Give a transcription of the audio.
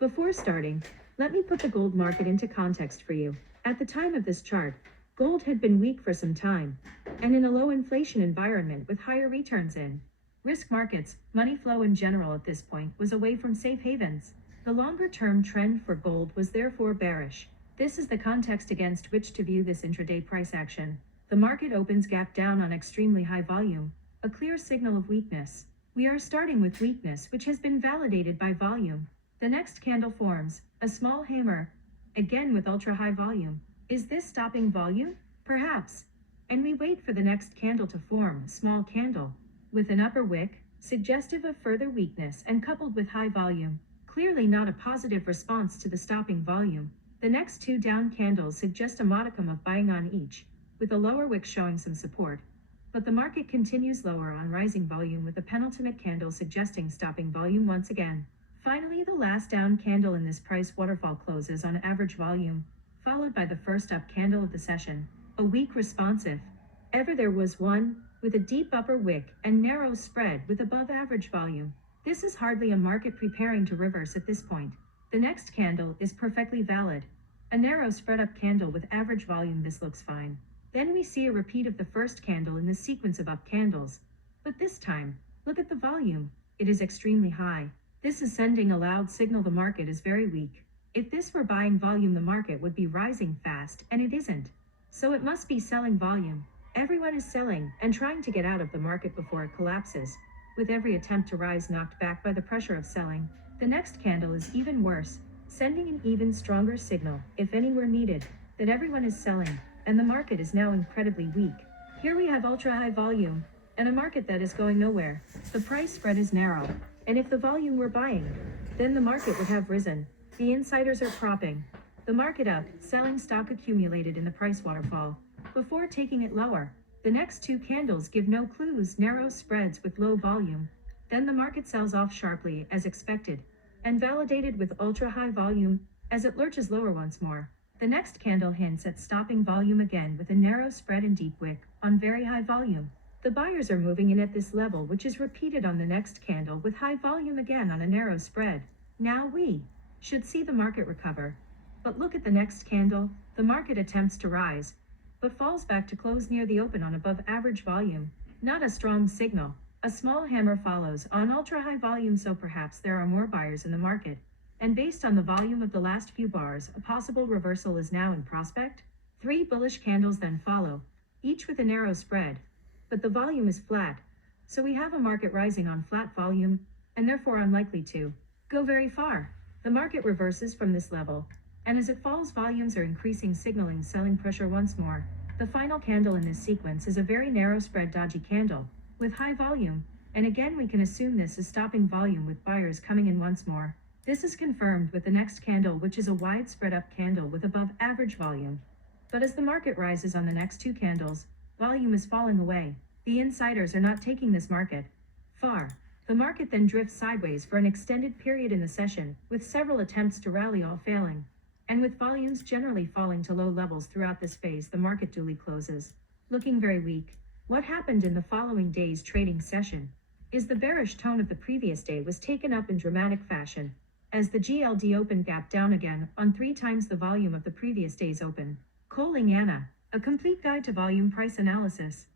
Before starting, let me put the gold market into context for you. At the time of this chart, gold had been weak for some time, and in a low inflation environment with higher returns in risk markets, money flow in general at this point was away from safe havens. The longer-term trend for gold was therefore bearish. This is the context against which to view this intraday price action. The market opens gap down on extremely high volume, a clear signal of weakness. We are starting with weakness which has been validated by volume. The next candle forms a small hammer, again with ultra-high volume. Is this stopping volume? Perhaps. And we wait for the next candle to form a small candle with an upper wick, suggestive of further weakness and coupled with high volume. Clearly not a positive response to the stopping volume. The next two down candles suggest a modicum of buying on each, with a lower wick showing some support. But the market continues lower on rising volume with the penultimate candle suggesting stopping volume once again. Finally, the last down candle in this price waterfall closes on average volume, followed by the first up candle of the session, a weak responsive. Ever there was one, with a deep upper wick and narrow spread with above average volume. This is hardly a market preparing to reverse at this point. The next candle is perfectly valid. A narrow spread up candle with average volume, this looks fine. Then we see a repeat of the first candle in the sequence of up candles. But this time, look at the volume. It is extremely high. This is sending a loud signal the market is very weak. If this were buying volume, the market would be rising fast, and it isn't. So it must be selling volume. Everyone is selling and trying to get out of the market before it collapses, with every attempt to rise knocked back by the pressure of selling. The next candle is even worse, sending an even stronger signal, if any were needed, that everyone is selling, and the market is now incredibly weak. Here we have ultra-high volume, and a market that is going nowhere. The price spread is narrow, and if the volume were buying, then the market would have risen. The insiders are propping the market up, selling stock accumulated in the price waterfall, before taking it lower. The next two candles give no clues, narrow spreads with low volume. Then the market sells off sharply as expected, and validated with ultra-high volume, as it lurches lower once more. The next candle hints at stopping volume again with a narrow spread and deep wick on very high volume. The buyers are moving in at this level, which is repeated on the next candle with high volume again on a narrow spread. Now we should see the market recover. But look at the next candle. The market attempts to rise, but falls back to close near the open on above average volume. Not a strong signal. A small hammer follows on ultra-high volume, so perhaps there are more buyers in the market. And based on the volume of the last few bars, a possible reversal is now in prospect. 3 bullish candles then follow, each with a narrow spread. But the volume is flat, so we have a market rising on flat volume, and therefore unlikely to go very far. The market reverses from this level, and as it falls, volumes are increasing, signaling selling pressure once more. The final candle in this sequence is a very narrow spread dodgy candle, with high volume, and again we can assume this is stopping volume with buyers coming in once more. This is confirmed with the next candle, which is a wide spread up candle with above average volume. But as the market rises on the next two candles, volume is falling away. The insiders are not taking this market far. The market then drifts sideways for an extended period in the session, with several attempts to rally all failing. And with volumes generally falling to low levels throughout this phase, the market duly closes, looking very weak. What happened in the following day's trading session is the bearish tone of the previous day was taken up in dramatic fashion, as the GLD opened gap down again on 3 times the volume of the previous day's open. Calling Anna, a complete guide to volume price analysis.